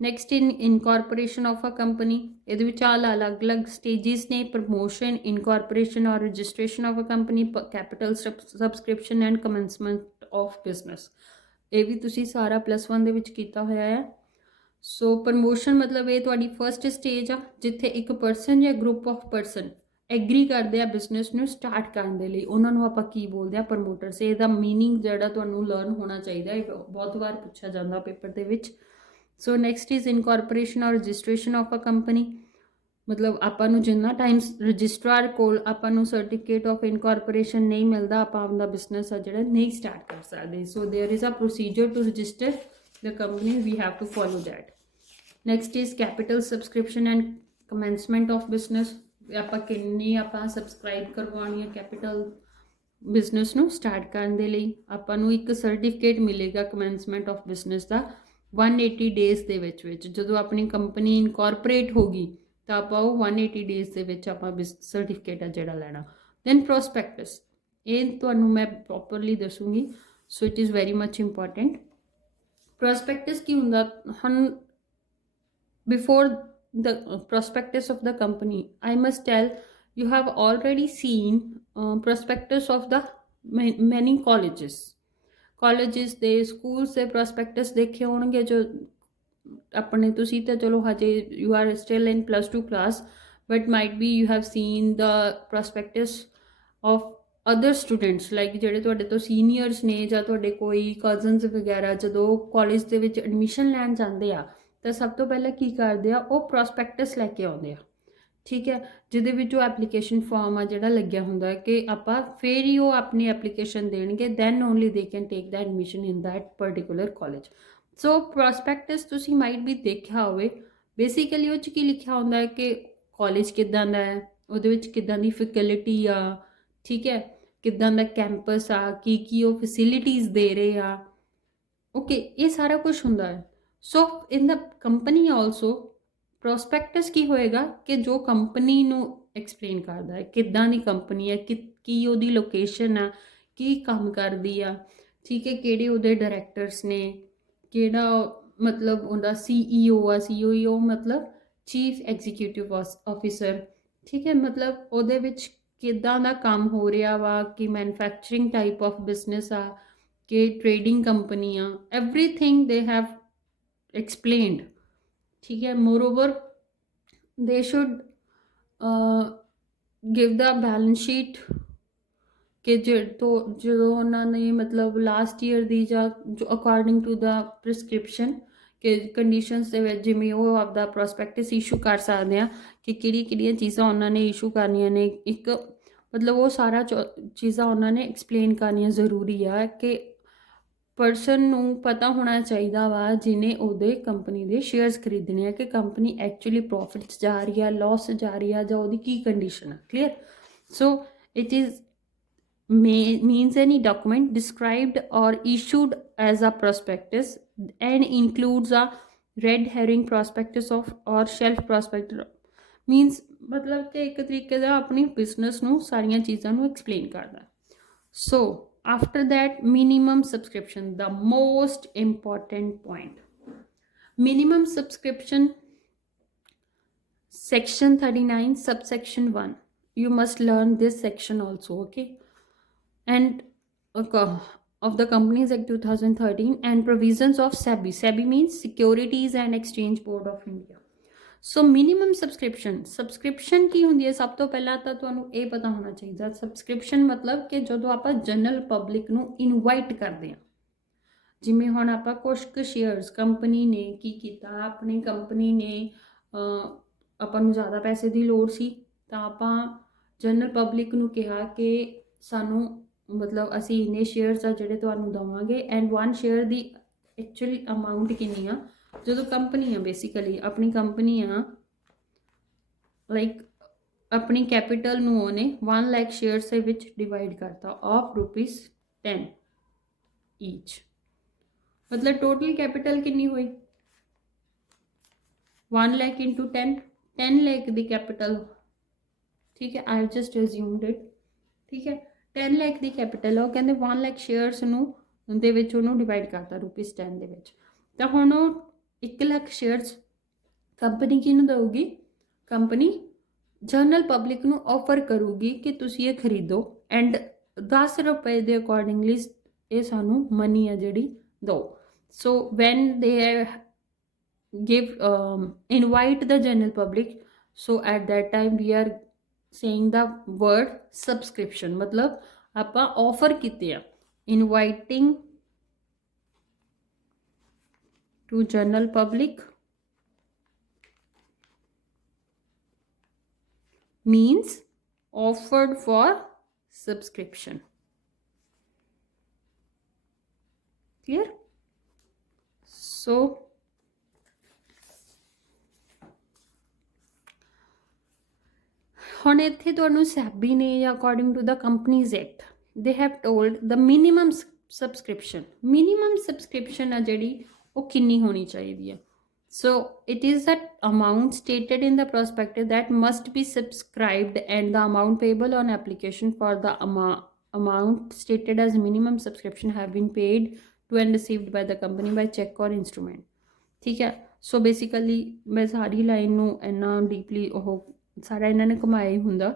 Next in incorporation of a company, ਇਹਦੇ ਵਿੱਚ अलग अलग स्टेजेस ने, प्रमोशन, इनकॉर्पोरेशन और registration of a company, capital subscription and commencement of business. ਇਹ ਵੀ ਤੁਸੀਂ ਸਾਰਾ +1 ਦੇ ਵਿੱਚ ਕੀਤਾ ਹੋਇਆ ਹੈ। ਸੋ ਪ੍ਰਮੋਸ਼ਨ ਮਤਲਬ ਇਹ ਤੁਹਾਡੀ ਫਸਟ ਸਟੇਜ ਆ ਜਿੱਥੇ ਇੱਕ ਪਰਸਨ ਜਾਂ ਗਰੁੱਪ ਆਫ ਪਰਸਨ ਐਗਰੀ ਕਰਦੇ ਆ ਬਿਜ਼ਨਸ ਨੂੰ ਸਟਾਰਟ ਕਰਨ ਦੇ ਲਈ, ਉਹਨਾਂ ਨੂੰ ਆਪਾਂ ਕੀ ਬੋਲਦੇ ਆ ਪ੍ਰਮੋਟਰਸ। ਇਹਦਾ ਮੀਨਿੰਗ ਜਿਹੜਾ ਤੁਹਾਨੂੰ ਲਰਨ ਹੋਣਾ ਚਾਹੀਦਾ ਹੈ, ਬਹੁਤ ਵਾਰ ਪੁੱਛਿਆ ਜਾਂਦਾ ਪੇਪਰ ਦੇ ਵਿੱਚ। ਸੋ ਨੈਕਸਟ ਇਜ਼ ਇਨਕੋਰਪੋਰੇਸ਼ਨ ਔਰ ਰਜਿਸਟ੍ਰੇਸ਼ਨ ਆਫ ਅ ਕੰਪਨੀ, ਮਤਲਬ ਆਪਾਂ ਨੂੰ ਜਿੰਨਾ ਟਾਈਮ ਰਜਿਸਟਰਾਰ ਕੋਲ ਆਪਾਂ ਨੂੰ ਸਰਟੀਫਿਕੇਟ ਆਫ ਇਨਕੋਰਪੋਰੇਸ਼ਨ ਨਹੀਂ ਮਿਲਦਾ ਆਪਾਂ ਆਪਣਾ ਬਿਜ਼ਨਸ ਆ ਜਿਹੜਾ ਨਹੀਂ ਸਟਾਰਟ ਕਰ ਸਕਦੇ। So there is a procedure to register the company, we have to follow that. Next is capital subscription and commencement of business, ਆਪਾਂ ਕਿੰਨੀ ਆਪਾਂ ਸਬਸਕ੍ਰਾਈਬ ਕਰਵਾਉਣੀ ਹੈ ਕੈਪੀਟਲ, ਬਿਜ਼ਨਸ ਨੂੰ ਸਟਾਰਟ ਕਰਨ ਦੇ ਲਈ ਆਪਾਂ ਨੂੰ ਇੱਕ ਸਰਟੀਫਿਕੇਟ ਮਿਲੇਗਾ ਕਮੈਂਸਮੈਂਟ ਆਫ ਬਿਜ਼ਨਸ ਦਾ 180 ਡੇਜ਼ ਦੇ ਵਿੱਚ ਜਦੋਂ ਆਪਣੀ ਕੰਪਨੀ ਇਨਕੋਰਪੋਰੇਟ ਹੋ ਗਈ ਤਾਂ ਆਪਾਂ ਉਹ 180 ਡੇਜ਼ ਦੇ ਵਿੱਚ ਆਪਾਂ ਸਰਟੀਫਿਕੇਟ ਆ ਜਿਹੜਾ ਲੈਣਾ। ਦੈਨ ਪ੍ਰੋਸਪੈਕਟਸ, ਇਹ ਤੁਹਾਨੂੰ ਮੈਂ ਪ੍ਰੋਪਰਲੀ ਦੱਸੂਗੀ, so it is very much important. Prospectus ਕੀ ਹੁੰਦਾ ਹੁਣ, before the prospectus of the company, I must tell you have already seen prospectus of the many colleges ਦੇ schools ਦੇ prospectus ਦੇਖੇ ਹੋਣਗੇ ਜੋ ਆਪਣੇ, ਤੁਸੀਂ ਤਾਂ ਚਲੋ ਹਜੇ you are still in +2 class, but might be you have seen the prospectus of other students like ਜਿਹੜੇ ਤੁਹਾਡੇ ਤੋਂ ਸੀਨੀਅਰਸ ਨੇ ਜਾਂ ਤੁਹਾਡੇ ਕੋਈ ਕਜ਼ਨਸ ਵਗੈਰਾ ਜਦੋਂ ਕਾਲਜ ਦੇ ਵਿੱਚ ਐਡਮਿਸ਼ਨ ਲੈਣ ਜਾਂਦੇ ਆ ਤਾਂ ਸਭ ਤੋਂ ਪਹਿਲਾਂ ਕੀ ਕਰਦੇ ਆ, ਉਹ ਪ੍ਰੋਸਪੈਕਟਸ ਲੈ ਕੇ ਆਉਂਦੇ ਆ, ਠੀਕ ਹੈ, ਜਿਹਦੇ ਵਿੱਚ ਉਹ ਐਪਲੀਕੇਸ਼ਨ ਫਾਰਮ ਆ ਜਿਹੜਾ ਲੱਗਿਆ ਹੁੰਦਾ ਕਿ ਆਪਾਂ ਫਿਰ ਹੀ ਉਹ ਆਪਣੀ ਐਪਲੀਕੇਸ਼ਨ ਦੇਣਗੇ, then only they can take the admission in that particular college. So prospectus ਤੁਸੀਂ ਮਾਈਟ ਵੀ ਦੇਖਿਆ ਹੋਵੇ, ਬੇਸਿਕਲੀ ਉਹ 'ਚ ਕੀ ਲਿਖਿਆ ਹੁੰਦਾ ਹੈ ਕਿ ਕਾਲਜ ਕਿੱਦਾਂ ਦਾ ਹੈ, ਉਹਦੇ ਵਿੱਚ ਕਿੱਦਾਂ ਦੀ ਫੈਕਲਟੀ ਆ, ਠੀਕ ਹੈ, ਕਿੱਦਾਂ ਦਾ ਕੈਂਪਸ ਆ, ਕੀ ਉਹ ਫੈਸਿਲਿਟੀਜ਼ ਦੇ ਰਹੇ ਆ, ਓਕੇ, ਇਹ ਸਾਰਾ ਕੁਝ ਹੁੰਦਾ ਹੈ। ਸੋ ਇਨ ਦ ਕੰਪਨੀ ਆਲਸੋ ਪ੍ਰੋਸਪੈਕਟਸ ਕੀ ਹੋਏਗਾ ਕਿ ਜੋ ਕੰਪਨੀ ਨੂੰ ਐਕਸਪਲੇਨ ਕਰਦਾ ਹੈ ਕਿੱਦਾਂ ਦੀ ਕੰਪਨੀ ਹੈ, ਕੀ ਉਹਦੀ ਲੋਕੇਸ਼ਨ ਆ, ਕੀ ਕੰਮ ਕਰਦੀ ਆ, ਠੀਕ ਹੈ, ਕਿਹੜੇ ਉਹਦੇ ਡਾਇਰੈਕਟਰਸ ਨੇ, ਕਿਹੜਾ ਮਤਲਬ ਉਹਦਾ CEO ਆ, CEO ਮਤਲਬ ਚੀਫ ਐਗਜ਼ੀਕਿਊਟਿਵ ਆਫਿਸਰ, ਠੀਕ ਹੈ, ਮਤਲਬ ਉਹਦੇ ਵਿੱਚ ਕਿੱਦਾਂ ਦਾ ਕੰਮ ਹੋ ਰਿਹਾ ਵਾ, ਕਿ ਮੈਨੂਫੈਕਚਰਿੰਗ ਟਾਈਪ ਆਫ ਬਿਜ਼ਨਸ ਆ ਕਿ ਟ੍ਰੇਡਿੰਗ ਕੰਪਨੀ ਆ, ਐਵਰੀਥਿੰਗ ਦੇ ਹੈਵ explained, ठीक है। moreover they should give the balance sheet ਕਿ ਜਦੋਂ ਉਹਨਾਂ ਨੇ ਮਤਲਬ ਲਾਸਟ ਈਅਰ ਦੀ ਜਾਂ ਜੋ ਅਕੋਰਡਿੰਗ ਟੂ ਦਾ ਪ੍ਰਿਸਕ੍ਰਿਪਸ਼ਨ ਕਿ ਕੰਡੀਸ਼ਨਸ ਦੇ ਵਿੱਚ ਜਿਵੇਂ ਉਹ ਆਪਦਾ ਪ੍ਰੋਸਪੈਕਟਸ ਇਸ਼ੂ ਕਰ ਸਕਦੇ ਆ ਕਿ ਕਿਹੜੀਆਂ ਚੀਜ਼ਾਂ ਉਹਨਾਂ ਨੇ ਇਸ਼ੂ ਕਰਨੀਆਂ ਨੇ, ਇੱਕ ਮਤਲਬ ਉਹ ਸਾਰਾ ਚੀਜ਼ਾਂ ਉਹਨਾਂ ਨੇ ਐਕਸਪਲੇਨ ਕਰਨੀਆਂ ਜ਼ਰੂਰੀ ਆ ਕਿ ਪਰਸਨ ਨੂੰ ਪਤਾ ਹੋਣਾ ਚਾਹੀਦਾ ਵਾ ਜਿਹਨੇ ਉਹਦੇ ਕੰਪਨੀ ਦੇ ਸ਼ੇਅਰਸ ਖਰੀਦਣੇ ਆ ਕਿ ਕੰਪਨੀ ਐਕਚੁਅਲੀ ਪ੍ਰੋਫਿਟ 'ਚ ਜਾ ਰਹੀ ਆ, ਲਾਸ 'ਚ ਜਾ ਰਹੀ ਆ, ਜਾਂ ਉਹਦੀ ਕੀ ਕੰਡੀਸ਼ਨ ਆ, clear. So it is means any document described or issued as a prospectus and includes a red herring prospectus of or shelf prospectus means ਮਤਲਬ ਕਿ ਇੱਕ ਤਰੀਕੇ ਦਾ ਆਪਣੀ ਬਿਜ਼ਨਸ ਨੂੰ ਸਾਰੀਆਂ ਚੀਜ਼ਾਂ ਨੂੰ ਐਕਸਪਲੇਨ ਕਰਦਾ। ਸੋ after that, minimum subscription, the most important point. Minimum subscription, section 39 subsection 1, you must learn this section also, okay, and of the Companies Act 2013 and provisions of SEBI means Securities and Exchange Board of India। So minimum subscription ਕੀ ਹੁੰਦੀ ਹੈ? ਸਭ ਤੋਂ ਪਹਿਲਾਂ ਤਾਂ ਤੁਹਾਨੂੰ ਇਹ ਪਤਾ ਹੋਣਾ ਚਾਹੀਦਾ ਸਬਸਕ੍ਰਿਪਸ਼ਨ ਮਤਲਬ ਕਿ ਜਦੋਂ ਆਪਾਂ ਜਨਰਲ ਪਬਲਿਕ ਨੂੰ ਇਨਵਾਈਟ ਕਰਦੇ ਹਾਂ, ਜਿਵੇਂ ਹੁਣ ਆਪਾਂ ਕੁਛ ਕੁ ਸ਼ੇਅਰਸ ਕੰਪਨੀ ਨੇ ਕੀ ਕੀਤਾ, ਆਪਣੀ ਕੰਪਨੀ ਨੇ ਆਪਾਂ ਨੂੰ ਜ਼ਿਆਦਾ ਪੈਸੇ ਦੀ ਲੋੜ ਸੀ ਤਾਂ ਆਪਾਂ ਜਨਰਲ ਪਬਲਿਕ ਨੂੰ ਕਿਹਾ ਕਿ ਸਾਨੂੰ ਮਤਲਬ ਅਸੀਂ ਇੰਨੇ ਸ਼ੇਅਰਸ ਆ ਜਿਹੜੇ ਤੁਹਾਨੂੰ ਦੇਵਾਂਗੇ and 1 share the actually amount ਕਿੰਨੀ ਆ। ਜਦੋਂ ਕੰਪਨੀ ਆ ਬੇਸਿਕਲੀ ਆਪਣੀ ਕੰਪਨੀ ਆ ਲਾਈਕ ਆਪਣੀ ਕੈਪੀਟਲ ਨੂੰ ਉਹਨੇ 1 ਲੱਖ ਸ਼ੇਅਰਸ ਦੇ ਵਿੱਚ ਡਿਵਾਈਡ ਕਰਤਾ ਆਫ ₹10 ਈਚ, ਮਤਲਬ ਟੋਟਲ ਕੈਪੀਟਲ ਕਿੰਨੀ ਹੋਈ 1 ਲੱਖ ਇੰਟੂ 10 ਲੱਖ ਦੀ ਕੈਪੀਟਲ, ਠੀਕ ਹੈ, I have just assumed it, ਠੀਕ ਹੈ, 10 ਲੱਖ ਦੀ ਕੈਪੀਟਲ ਆ, ਉਹ ਕਹਿੰਦੇ 1 ਲੱਖ ਸ਼ੇਅਰਸ ਨੂੰ ਦੇ ਵਿੱਚ ਉਹਨੂੰ ਡਿਵਾਈਡ ਕਰਤਾ ₹10 ਦੇ ਵਿੱਚ, ਤਾਂ ਹੁਣ ਉਹ 1 ਲੱਖ ਸ਼ੇਅਰਸ ਕੰਪਨੀ ਕਿਹਨੂੰ ਦੇਊਗੀ? ਕੰਪਨੀ ਜਨਰਲ ਪਬਲਿਕ ਨੂੰ ਆਫਰ ਕਰੂਗੀ ਕਿ ਤੁਸੀਂ ਇਹ ਖਰੀਦੋ ਐਂਡ ₹10 ਦੇ ਅਕੋਰਡਿੰਗਲੀ ਇਹ ਸਾਨੂੰ ਮਨੀ ਆ ਜਿਹੜੀ ਦਿਓ। ਸੋ ਵੈਨ ਦੇ give invite the general public, so at that time we are saying the word subscription, मतलब ਆਪਾਂ offer ਕੀਤੇ ਆ inviting to general public means offered for subscription, clear? So ਹੁਣ ਇੱਥੇ ਤੁਹਾਨੂੰ ਸੈਬੀ ਨੇ ਜਾਂ according to the companies act they have told the minimum subscription ਆ ਜਿਹੜੀ ਉਹ ਕਿੰਨੀ ਹੋਣੀ ਚਾਹੀਦੀ ਹੈ। So it is that amount stated in the prospectus that must be subscribed and the amount payable on application for the amount stated as minimum subscription have been paid to and received by the company by check or instrument। ठीक है। So basically मैं सारी line ਨੂੰ ਇੰਨਾ deeply ਉਹ ਸਾਰਾ ਇਹਨਾਂ ਨੇ ਘੁਮਾਇਆ ਹੀ ਹੁੰਦਾ।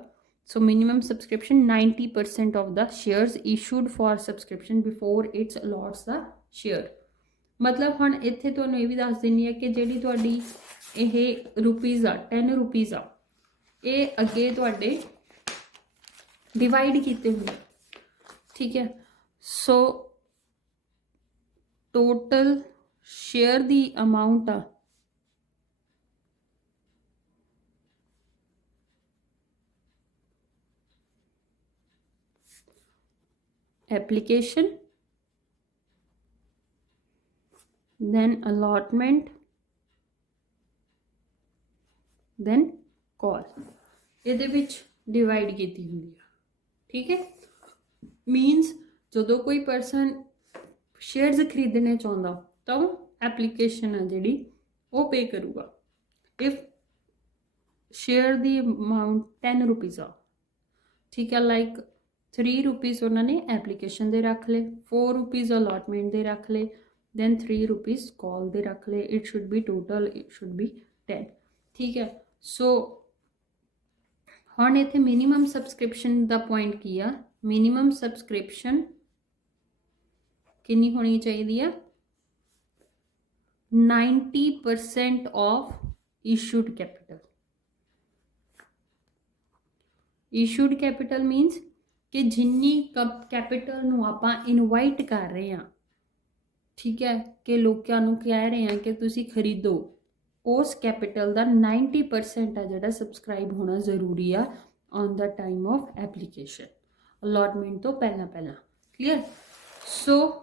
So minimum subscription 90% of the shares issued for subscription before it allots the share। मतलब ਹੁਣ ਇੱਥੇ ਤੁਹਾਨੂੰ ਇਹ ਵੀ ਦੱਸ ਦਿੰਦੀ ਹੈ ਕਿ ਜਿਹੜੀ ਤੁਹਾਡੀ ਇਹ ਰੁਪੀਜ਼ ਆ 10 ਰੁਪੀਜ਼ ਆ ਇਹ ਅੱਗੇ ਤੁਹਾਡੇ ਡਿਵਾਈਡ ਕੀਤੇ ਹੁੰਦੇ। ਠੀਕ ਹੈ। ਸੋ ਟੋਟਲ ਸ਼ੇਅਰ ਦੀ ਅਮਾਊਂਟ ਆ application, then allotment, then call ਇਹਦੇ ਵਿੱਚ ਡਿਵਾਈਡ ਕੀਤੀ ਹੁੰਦੀ ਆ। ਠੀਕ ਹੈ। ਮੀਨਸ ਜਦੋਂ ਕੋਈ ਪਰਸਨ ਸ਼ੇਅਰਸ ਖਰੀਦਣੇ ਚਾਹੁੰਦਾ ਤਾਂ ਉਹ ਐਪਲੀਕੇਸ਼ਨ ਆ ਜਿਹੜੀ ਉਹ ਪੇ ਕਰੂਗਾ। If share the amount 10 rupees ਆ, ਠੀਕ ਹੈ, ਲਾਈਕ 3 ਰੁਪੀਜ਼ ਉਹਨਾਂ ਨੇ ਐਪਲੀਕੇਸ਼ਨ ਦੇ ਰੱਖ ਲਏ, 4 ਰੁਪੀਜ਼ ਅਲਾਟਮੈਂਟ ਦੇ ਰੱਖ ਲਏ, then 3 ਰੁਪੀਜ਼ ਕਾਲ ਦੇ ਰੱਖ ਲਏ। It should be total it should be 10। ਠੀਕ ਹੈ। ਸੋ ਹੁਣ ਇੱਥੇ ਮਿਨੀਮਮ ਸਬਸਕ੍ਰਿਪਸ਼ਨ ਦਾ ਪੁਆਇੰਟ ਕੀ ਆ? ਮਿਨੀਮਮ ਸਬਸਕ੍ਰਿਪਸ਼ਨ ਕਿੰਨੀ ਹੋਣੀ ਚਾਹੀਦੀ ਆ? 90% of issued capital. Issued capital means ਕਿ ਜਿੰਨੀ ਕੈਪੀਟਲ ਨੂੰ ਆਪਾਂ ਇਨਵਾਈਟ ਕਰ ਰਹੇ ਹਾਂ, ਠੀਕ ਹੈ, ਕਿ ਲੋਕਾਂ ਨੂੰ ਕਹਿ ਰਹੇ ਹਾਂ ਕਿ ਤੁਸੀਂ ਖਰੀਦੋ, ਉਸ ਕੈਪੀਟਲ ਦਾ 90% ਆ ਜਿਹੜਾ ਸਬਸਕ੍ਰਾਈਬ ਹੋਣਾ ਜ਼ਰੂਰੀ ਆ on the time of application, allotment ਤੋਂ ਪਹਿਲਾਂ। Clear? So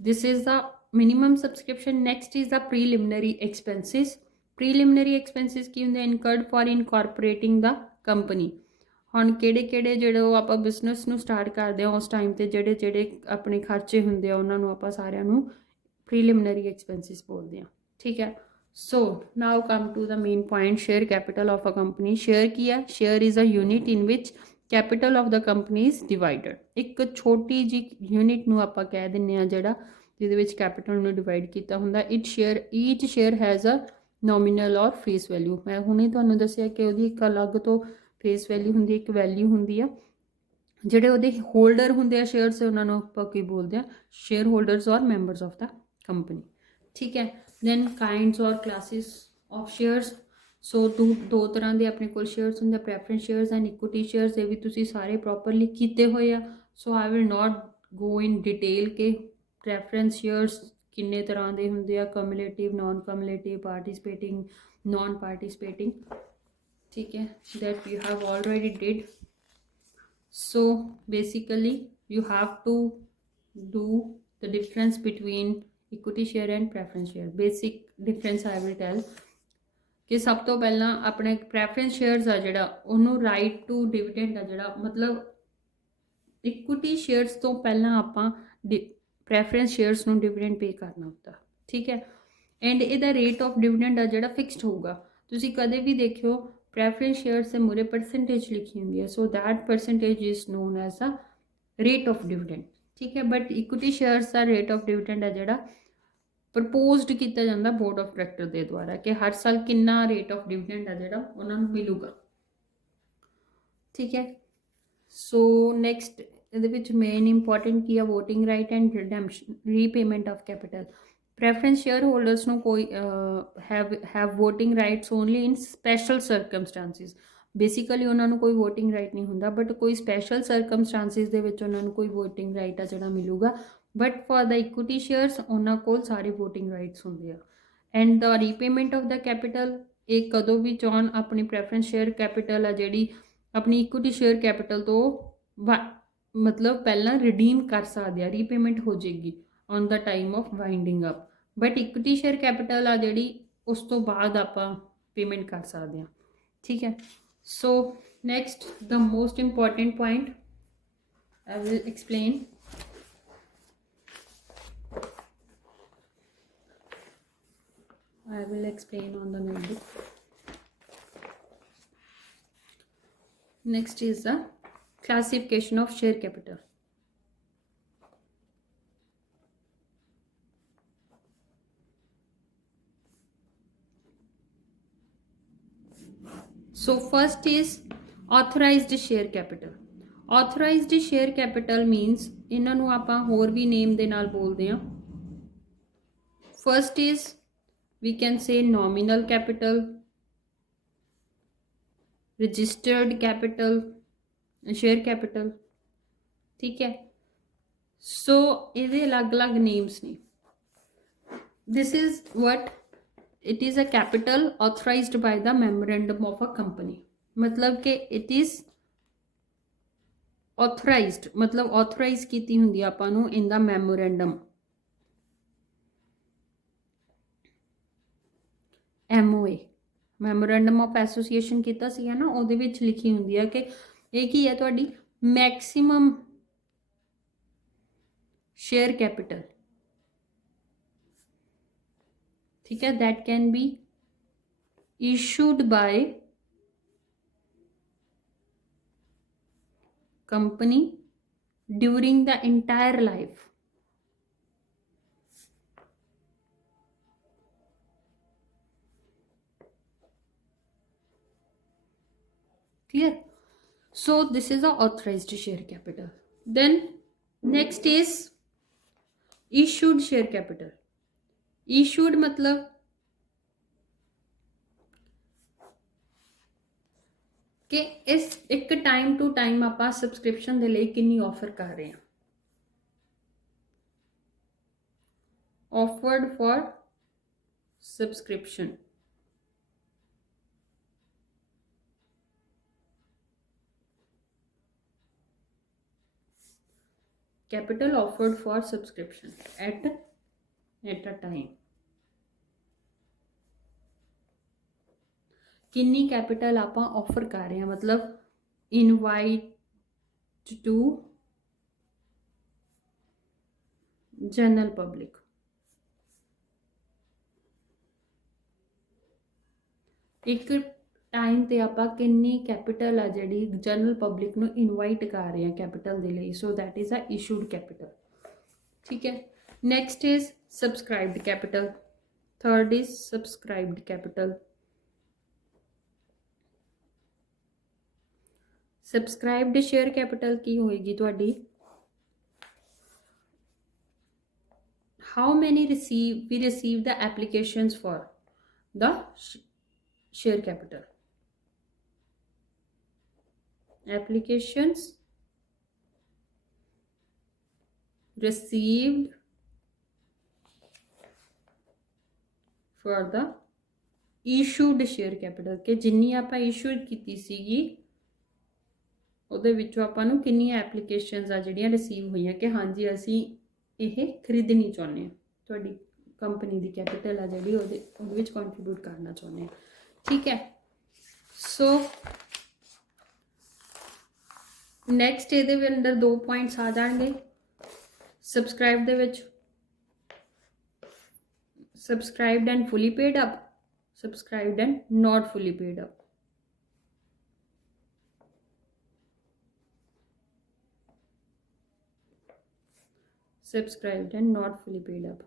this is the minimum subscription। next is the preliminary expenses। preliminary expenses ਕੀ ਹੁੰਦੇ? incurred for incorporating the company। ਹੁਣ ਕਿਹੜੇ ਜਿਹੜੇ ਉਹ ਆਪਾਂ ਬਿਜ਼ਨਸ ਨੂੰ ਸਟਾਰਟ ਕਰਦੇ ਹਾਂ ਉਸ ਟਾਈਮ 'ਤੇ ਜਿਹੜੇ ਆਪਣੇ ਖਰਚੇ ਹੁੰਦੇ ਆ ਉਹਨਾਂ ਨੂੰ ਆਪਾਂ ਸਾਰਿਆਂ ਨੂੰ ਪ੍ਰੀਲਿਮਿਨਰੀ ਐਕਸਪੈਂਸਿਸ ਬੋਲਦੇ ਹਾਂ। ਠੀਕ ਹੈ। So now come to the main point, share capital of a company. Share ਕੀ ਹੈ? Share is a unit in ਵਿਚ capital of the company is divided. ਇੱਕ ਛੋਟੀ ਜਿਹੀ ਯੂਨਿਟ ਨੂੰ ਆਪਾਂ ਕਹਿ ਦਿੰਦੇ ਹਾਂ ਜਿਹੜਾ ਜਿਹਦੇ ਵਿੱਚ ਕੈਪੀਟਲ ਨੂੰ ਡਿਵਾਈਡ ਕੀਤਾ ਹੁੰਦਾ। ਈਚ ਸ਼ੇਅਰ ਹੈਜ਼ ਅ ਨੋਮੀਨਲ ਔਰ ਫੇਸ ਵੈਲਿਊ। ਮੈਂ ਹੁਣੇ ਤੁਹਾਨੂੰ ਦੱਸਿਆ ਕਿ ਉਹਦੀ ਇੱਕ ਅਲੱਗ ਤੋਂ ਫੇਸ ਵੈਲਿਊ ਹੁੰਦੀ ਹੈ, ਇੱਕ ਵੈਲਿਊ ਹੁੰਦੀ ਆ। ਜਿਹੜੇ ਉਹਦੇ ਹੋਲਡਰ ਹੁੰਦੇ ਆ ਸ਼ੇਅਰਸ ਉਹਨਾਂ ਨੂੰ ਆਪਾਂ ਕੀ ਬੋਲਦੇ ਆ? Share holders or members of the company. ਠੀਕ ਹੈ। Then kinds or classes of shares. So ਦੋ ਤਰ੍ਹਾਂ ਦੇ ਆਪਣੇ ਕੋਲ ਸ਼ੇਅਰਸ ਹੁੰਦੇ ਆ, preference shares and equity shares. ਇਹ ਵੀ ਤੁਸੀਂ ਸਾਰੇ ਪ੍ਰੋਪਰਲੀ ਕੀਤੇ ਹੋਏ ਆ। So I will not go in detail ਕਿ ਪ੍ਰੈਫਰੈਂਸ ਸ਼ੇਅਰਸ ਕਿੰਨੇ ਤਰ੍ਹਾਂ ਦੇ ਹੁੰਦੇ ਆ, ਕਮਿਊਲੇਟਿਵ, ਨਾਨ ਕਮਿਊਲੇਟਿਵ, ਪਾਰਟੀਸਪੇਟਿੰਗ, ਨਾਨ ਪਾਰਟੀਸਪੇਟਿੰਗ। ठीक है, that you have already did। so basically you have to do the difference between equity share and preference share। basic difference I will tell कि सब तो पहला अपने preference shares आ जिहड़ा उन्हों right to dividend आ जिहड़ा मतलब equity shares तो पहला आपां preference shares ਨੂੰ dividend pay करना ਹੁੰਦਾ। ठीक है। and ਇਹਦਾ rate of dividend आ जिहड़ा fixed होगा। ਤੁਸੀਂ ਕਦੇ ਵੀ ਦੇਖਿਓ प्रेफरेंस शेयर से मुरे परसेंटेज लिखी हुई है। So that percentage is known as a rate of dividend. ठीक है। बट इक्विटी शेयर्स का रेट ऑफ डिविडेंड है जोड़ा प्रपोज्ड किया जाता बोर्ड ऑफ डायरैक्टर के द्वारा कि हर साल कितना रेट ऑफ डिविडेंड है जोड़ा उन्होंने मिलूगा। ठीक है। सो नैक्सट ये मेन इंपॉर्टेंट की है voting right and redemption repayment of capital. Preference share holders ਨੂੰ ਕੋਈ have voting rights only in special circumstances। Basically ਉਹਨਾਂ ਨੂੰ ਕੋਈ ਵੋਟਿੰਗ ਰਾਈਟ ਨਹੀਂ ਹੁੰਦਾ, ਬਟ ਕੋਈ ਸਪੈਸ਼ਲ ਸਰਕਮਸਟੈਂਸਿਸ ਦੇ ਵਿੱਚ ਉਹਨਾਂ ਨੂੰ ਕੋਈ ਵੋਟਿੰਗ ਰਾਈਟ ਆ ਜਿਹੜਾ ਮਿਲੂਗਾ। But for the equity shares ਉਹਨਾਂ ਕੋਲ ਸਾਰੇ ਵੋਟਿੰਗ ਰਾਈਟਸ ਹੁੰਦੇ ਆ। And the repayment of the capital, ਇਹ ਕਦੋਂ ਵੀ ਚਾਹਣ ਆਪਣੀ ਪ੍ਰੈਫਰੈਂਸ ਸ਼ੇਅਰ ਕੈਪੀਟਲ ਆ ਜਿਹੜੀ ਆਪਣੀ ਇਕੁਇਟੀ ਸ਼ੇਅਰ ਕੈਪੀਟਲ ਤੋਂ ਮਤਲਬ ਪਹਿਲਾਂ ਰਿਡੀਮ ਕਰ ਸਕਦੇ ਆ, ਰੀਪੇਮੈਂਟ ਹੋ ਜਾਏਗੀ on the time of winding up. But equity share capital आ जी उस तो बाद आप पेमेंट कर सकते हैं। ठीक है। सो next the most important point I will explain. I will explain on the notebook. Next is the classification of share capital. So first is authorized share capital. Authorized share capital means ਇਹਨਾਂ ਨੂੰ ਆਪਾਂ ਹੋਰ ਵੀ ਨੇਮ ਦੇ ਨਾਲ ਬੋਲਦੇ ਹਾਂ. First is we can say nominal capital, registered capital, share capital. ठीक है. So ਇਹਦੇ ਅਲੱਗ-ਅਲੱਗ names ਨੇ. This is what it is, a capital authorized by the memorandum of a company. मतलब कि it is authorized, मतलब authorize ਕੀਤੀ ਹੁੰਦੀ ਆ ਆਪਾਂ ਨੂੰ in the memorandum. MOA, memorandum of association ਕੀਤਾ ਸੀਗਾ ਨਾ, ਉਹਦੇ ਵਿੱਚ ਲਿਖੀ ਹੁੰਦੀ ਆ ਕਿ ਇਹ ਕੀ ਹੈ ਤੁਹਾਡੀ ਮੈਕਸਿਮਮ ਸ਼ੇਅਰ ਕੈਪੀਟਲ. ठीक है, that can be issued by company during the entire life. Clear? So this is the authorized share capital. Then next is issued share capital. Issued मतलब कि इस एक टाइम टू टाइम आप subscription के लिए कितनी ऑफर कर रहे हैं. Offered for subscription. Capital offered for subscription at a time. किन्नी कैपिटल आप ऑफर कर रहे हैं, मतलब इनवाइट टू जनरल पब्लिक. एक टाइम ते आप किन्नी कैपिटल आ जी जनरल पब्लिक नू इनवाइट कर रहे हैं कैपिटल दे लिए. So that is a issued capital. ठीक है. Next is subscribed capital. Third is subscribed capital. Subscribed share capital की होएगी तुहाडी how many we receive the applications for the share capital. Applications received for the issued share capital कि जिन्नी आप issue की सीगी ਉਹਦੇ ਵਿੱਚੋਂ ਆਪਾਂ ਨੂੰ ਕਿੰਨੀਆਂ ਐਪਲੀਕੇਸ਼ਨਸ ਆ ਜਿਹੜੀਆਂ ਰਿਸੀਵ ਹੋਈਆਂ ਕਿ ਹਾਂਜੀ ਅਸੀਂ ਇਹ ਖਰੀਦਣੀ ਚਾਹੁੰਦੇ ਹਾਂ, ਤੁਹਾਡੀ ਕੰਪਨੀ ਦੀ ਕੈਪੀਟਲ ਆ ਜਿਹੜੀ ਉਹਦੇ ਵਿੱਚ ਕੰਟਰੀਬਿਊਟ ਕਰਨਾ ਚਾਹੁੰਦੇ ਹਾਂ. ਠੀਕ ਹੈ. ਸੋ ਨੈਕਸਟ ਇਹਦੇ ਵੀ ਅੰਦਰ 2 ਪੁਆਇੰਟਸ ਆ ਜਾਣਗੇ. ਸਬਸਕ੍ਰਾਈਬ ਦੇ ਵਿੱਚ subscribed and fully paid up, subscribed and not fully paid up. Subscribed and not fully paid up.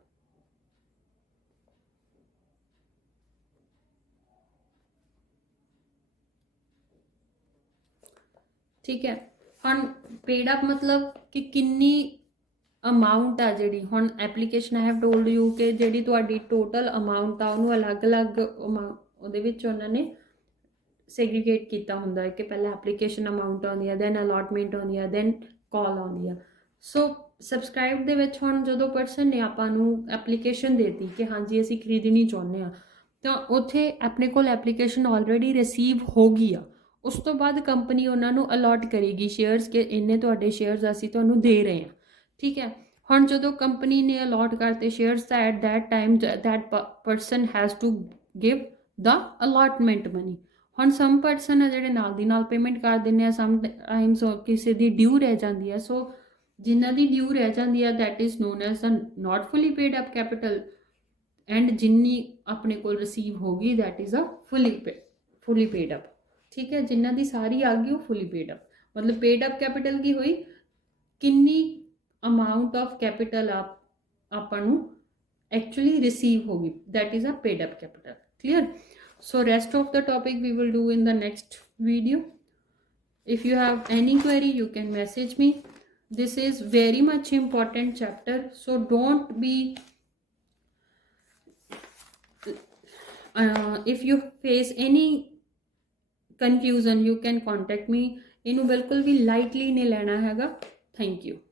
ठीक है. हम पेड अप मतलब कि किन्नी अमाउंट आ जी हम application I have told you कि जी थोड़ी टोटल अमाउंट आ उन्होंने अलग अलग उन्होंने सैग्रीगेट किया होंगे कि पहले एप्लीकेशन अमाउंट आती है, दैन अलॉटमेंट आती है, दैन कॉल आती है. सो सबसक्राइब के हम जो परसन ने आपू एप्लीकेशन देती कि हाँ जी असी खरीदनी चाहते हैं तो उत्थे अपने को एप्लीकेशन ऑलरेडी रिसीव हो गई आ. उस तो बाद कंपनी उन्होंने अलॉट करेगी शेयर्स के इन्ने तुहाडे शेयर्स असी तुहानूं दे रहे हैं. ठीक है. हम जो कंपनी ने अलॉट करते shares at that time that person has to give the allotment money. ਹੁਣ ਸਮ ਪਰਸਨ ਆ ਜਿਹੜੇ ਨਾਲ ਦੀ ਨਾਲ ਪੇਮੈਂਟ ਕਰ ਦਿੰਦੇ ਆ, ਸਮ ਟਾਈਮਸ ਕਿਸੇ ਦੀ ਡਿਊ ਰਹਿ ਜਾਂਦੀ ਆ। ਸੋ ਜਿਨ੍ਹਾਂ ਦੀ ਡਿਊ ਰਹਿ ਜਾਂਦੀ ਆ that is known as the not fully paid up capital, and ਜਿੰਨੀ ਆਪਣੇ ਕੋਲ ਰਿਸੀਵ ਹੋ ਗਈ that is a fully paid up. ਠੀਕ ਹੈ, ਜਿਨ੍ਹਾਂ ਦੀ ਸਾਰੀ ਆ ਗਈ ਉਹ ਫੁੱਲੀ ਪੇਡ ਅਪ। ਮਤਲਬ ਪੇਡ ਅਪ ਕੈਪੀਟਲ ਕੀ ਹੋਈ, ਕਿੰਨੀ ਅਮਾਊਂਟ ਆਫ ਕੈਪੀਟਲ ਆਪਾਂ ਨੂੰ actually receive hogi, that is a paid up capital. Clear? So rest of the topic we will do in the next video. If you have any query you can message me. This is very much important chapter, so don't be if you face any confusion you can contact me. ਇਹਨੂੰ ਬਿਲਕੁਲ ਵੀ lightly ਨਹੀਂ ਲੈਣਾ ਹੈਗਾ। Thank you.